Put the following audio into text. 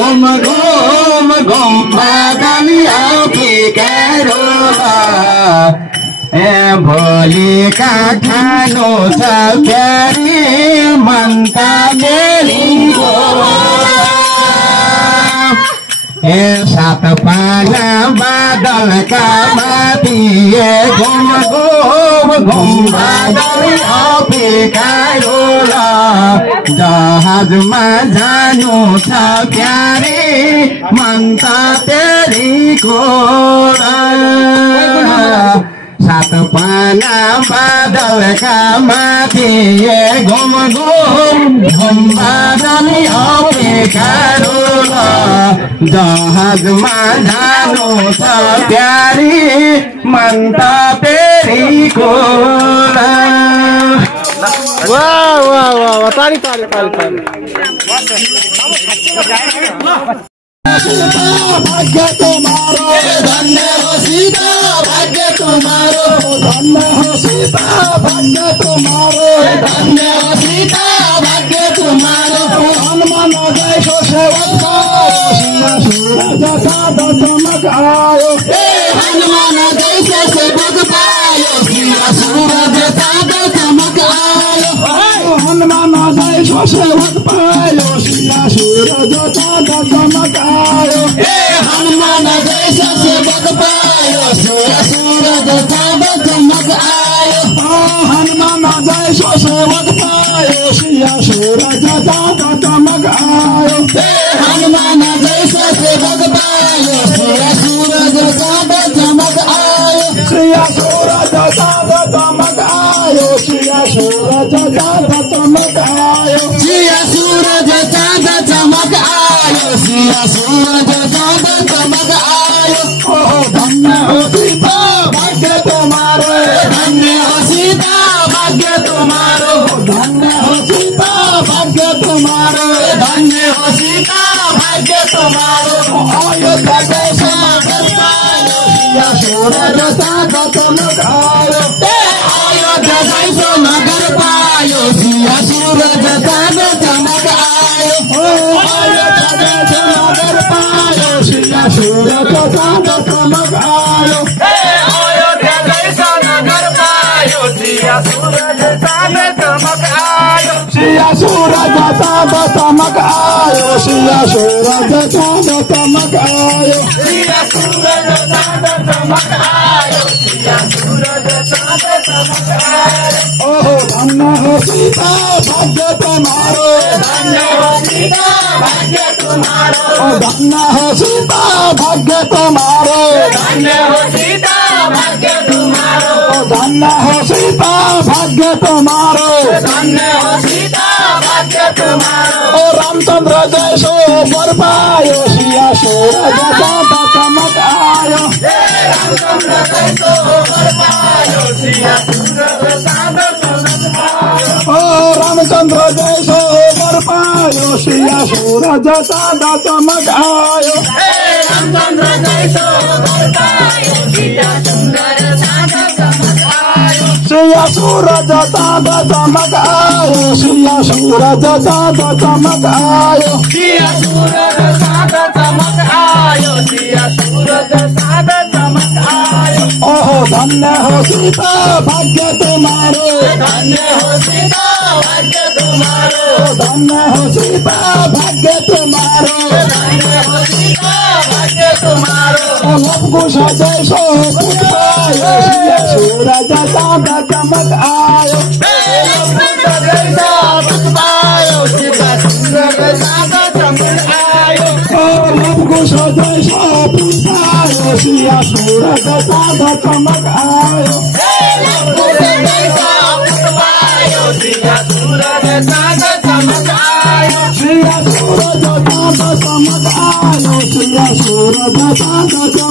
घुम घुम घुम बादलिया फिकारो भोलि का खानु छ प्यारी मन्ता मेरीको सात पाना बादलका माथि घुम घुम घुम बादल फिकारो जहाजमा जानु छ प्यारी मन्ता तेरीको सात पाना बादलका माथि घुम घुम घुम बादल फिकारो जहाजमा जानु छ प्यारी मन्ता तेरीको वाह वाह वाह ताली ताली ताली ताली भाग्य तुम्हारो धन्य हो सीता भाग्य तुम्हारो धन्य हो सीता भाग्य तुम्हारो धन्य हो सीता भाग्य तुम्हारो हनुमान जैसो सेवक सूरज सादा चमक आयो हनुमान जैसो सेवक पायो सूरज सादा चमक आयो हनुमान जैसो सेवक पायो सूरज सादा चमक आयो हनुमान जैसा सेवक पायो सूरज सादा चमक आयो हनुमान जैसा सेवक पायो सूरज सादा चमक आयो हनुमान जैसा सेवक पायो सूरज सादा चमक आयो सूरज सादा चमक आयो सूरज सादा चमक आयो सूरज सादा चमक आयो सूरज सादा चमक आयो धन्य हो सीता भाग्य तुम्हारो धन्य हो सीता भाग्य तुम्हारो धन्य हो सीता भाग्य तुम्हारो धन्य हो सीता भाग्य तुम्हारो अयोध्या जैसा नगर पायो सूरज सादा चमक आयो अयोध्या जैसा नगर पायो सूरज सादा चमक आयो अयोध्या जैसा नगर पायो सूरज सादा चमक आयो अयोध्या जैसा नगर पायो सूरज सादा चमक आयो सूरज सादा चमक आयो सूरज सादा चमक आयो सूरज सादा चमक आयो सूरज सादा चमक आयो ओहो धन्य हो सीता भाग्य तुम्हारो धन्य हो सीता भाग्य तुम्हारो धन्य हो सीता भाग्य तुम्हारो धन्य हो सीता भाग्य तुम्हारो धन्य हो सीता भाग्य तुम्हारो धन्य हो सीता भाग्य तुम्हारो रामचंद्र जैसो वर पायो सूरज सादा चमक आयो रामचंद्र जैसो वर पायो सूरज सादा चमक आयो रामचंद्र जैसो वर पायो सूरज सादा चमक आयो रामचंद्र जैसो वर पायो सूरज सादा चमक आयो सूरज सादा चमक आयो सूरज सादा चमक आयो सूरज सादा चमक आयो सूरज सादा चमक आयो ओहो धन्य हो सीता भाग्य तुम्हारो धन्य हो सीता भाग्य तुम्हारो धन्य हो सीता भाग्य तुम्हारो धन्य हो सीता भाग्य तुम्हारो लवकुश जैसो पुत्र पायो सूरज सादा चमक आयो जैसा पुत्र पायो सूरज सादा चमक आयो लवकुश जैसो पुत्र पायो सूरज सादा चमक आयो जैसा पुत्र पायो सूरज सादा चमक आयो सूरज सादा चमक आयो सूरज सादा